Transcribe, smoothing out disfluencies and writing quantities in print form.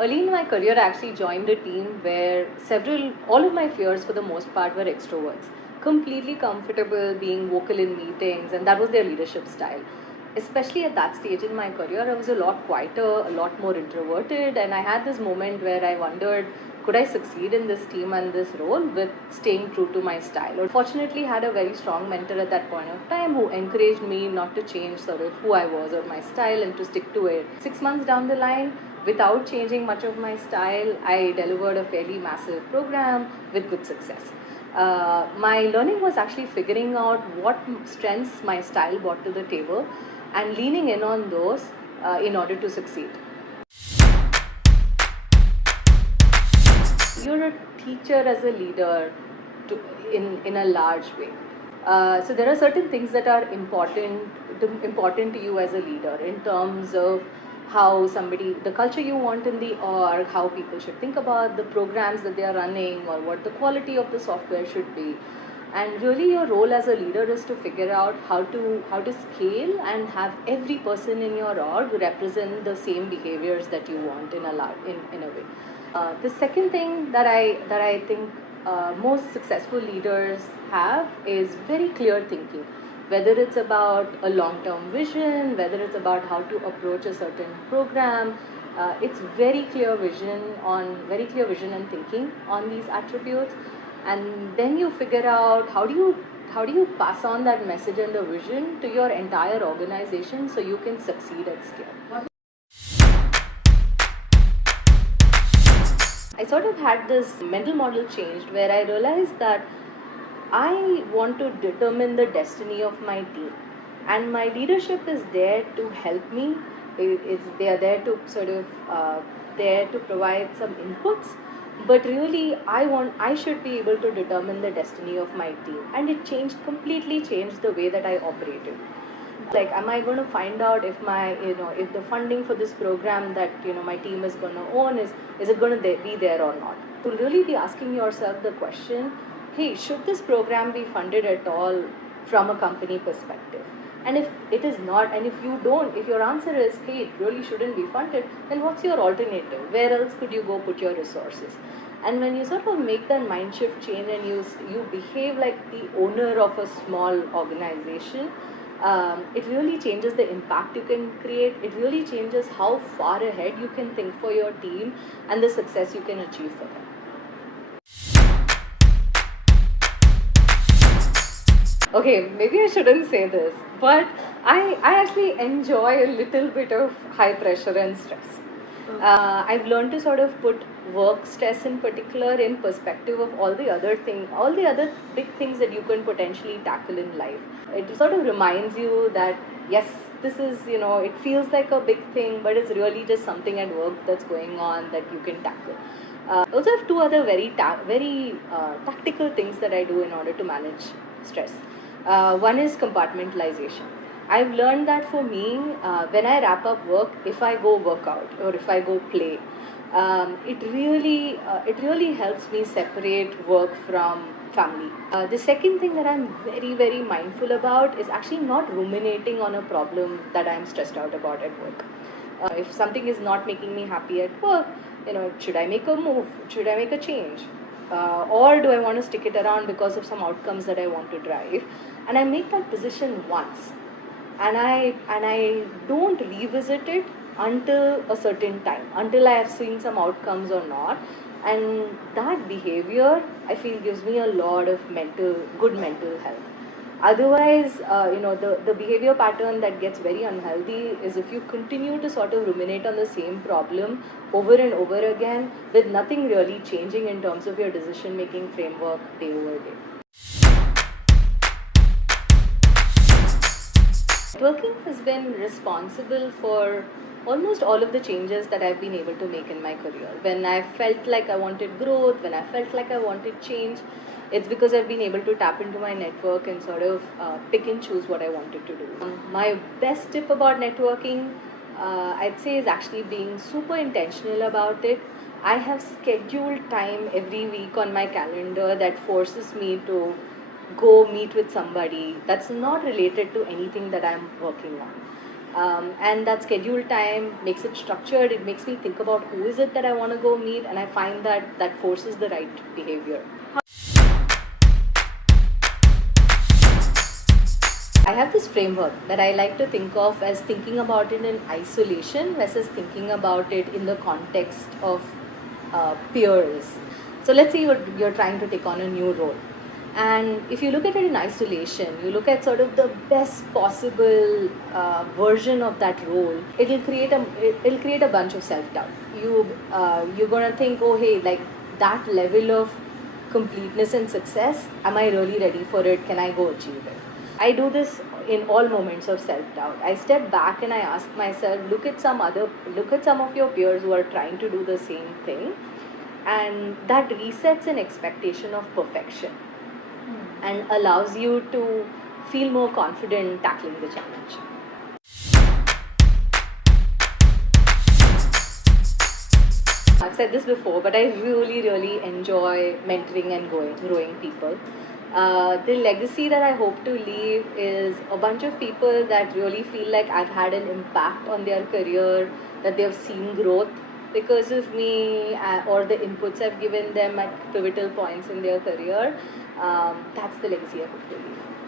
early in my career, I actually joined a team where all of my peers for the most part were extroverts, completely comfortable being vocal in meetings, and that was their leadership style. Especially at that stage in my career, I was a lot quieter, a lot more introverted, and I had this moment where I wondered, could I succeed in this team and this role with staying true to my style? Unfortunately, had a very strong mentor at that point of time who encouraged me not to change sort of who I was or my style and to stick to it. 6 months down the line, without changing much of my style, I delivered a fairly massive program with good success. My learning was actually figuring out what strengths my style brought to the table and leaning in on those in order to succeed. You're a teacher as a leader in a large way. So there are certain things that are important to you as a leader in terms of how the culture you want in the org, how people should think about the programs that they are running, or what the quality of the software should be. And really, your role as a leader is to figure out how to scale and have every person in your org represent the same behaviors that you want in a way. The second thing that I think most successful leaders have is very clear thinking. Whether it's about a long-term vision, whether it's about how to approach a certain program, it's very clear vision and thinking on these attributes, and then you figure out how do you pass on that message and the vision to your entire organization so you can succeed at scale. I sort of had this mental model changed where I realized that I want to determine the destiny of my team, and my leadership is there to help me. They are there to sort of there to provide some inputs, but really I should be able to determine the destiny of my team, and it completely changed the way that I operated. Like, am I going to find out if if the funding for this program that my team is going to own is it going to be there or not? To really be asking yourself the question, hey, should this program be funded at all from a company perspective? And if it is not, and if your answer is, hey, it really shouldn't be funded, then what's your alternative? Where else could you go put your resources? And when you sort of make that mind shift change and you behave like the owner of a small organization, it really changes the impact you can create. It really changes how far ahead you can think for your team and the success you can achieve for them. Okay, maybe I shouldn't say this, but I actually enjoy a little bit of high pressure and stress. I've learned to sort of put work stress in particular in perspective of all the other big things that you can potentially tackle in life. It sort of reminds you that yes, this is, it feels like a big thing, but it's really just something at work that's going on that you can tackle. I also have two other very tactical things that I do in order to manage stress. One is compartmentalization. I've learned that for me, when I wrap up work, if I go work out or if I go play, it really helps me separate work from family. The second thing that I'm very, very mindful about is actually not ruminating on a problem that I'm stressed out about at work. If something is not making me happy at work, should I make a move? Should I make a change? Or do I want to stick it around because of some outcomes that I want to drive? And I make that decision once, and I don't revisit it until a certain time, until I have seen some outcomes or not. And that behavior, I feel, gives me a lot of good mental health. Otherwise, the behavior pattern that gets very unhealthy is if you continue to sort of ruminate on the same problem over and over again with nothing really changing in terms of your decision making framework day over day. Networking has been responsible for almost all of the changes that I've been able to make in my career. When I felt like I wanted growth, when I felt like I wanted change, it's because I've been able to tap into my network and sort of pick and choose what I wanted to do. My best tip about networking, I'd say, is actually being super intentional about it. I have scheduled time every week on my calendar that forces me to go meet with somebody that's not related to anything that I'm working on. And that schedule time makes it structured. It makes me think about who is it that I want to go meet, and I find that that forces the right behavior. I have this framework that I like to think of as thinking about it in isolation versus thinking about it in the context of peers. So let's say you're trying to take on a new role. And if you look at it in isolation, you look at sort of the best possible version of that role. It'll create a bunch of self doubt. You're gonna think, oh hey, like that level of completeness and success, am I really ready for it? Can I go achieve it? I do this in all moments of self-doubt. I step back and I ask myself, look at some of your peers who are trying to do the same thing, and that resets an expectation of perfection and allows you to feel more confident tackling the challenge. I've said this before, but I really, really enjoy mentoring and growing people. The legacy that I hope to leave is a bunch of people that really feel like I've had an impact on their career, that they've seen growth because of me, or the inputs I've given them at pivotal points in their career. That's the legacy I hope to leave.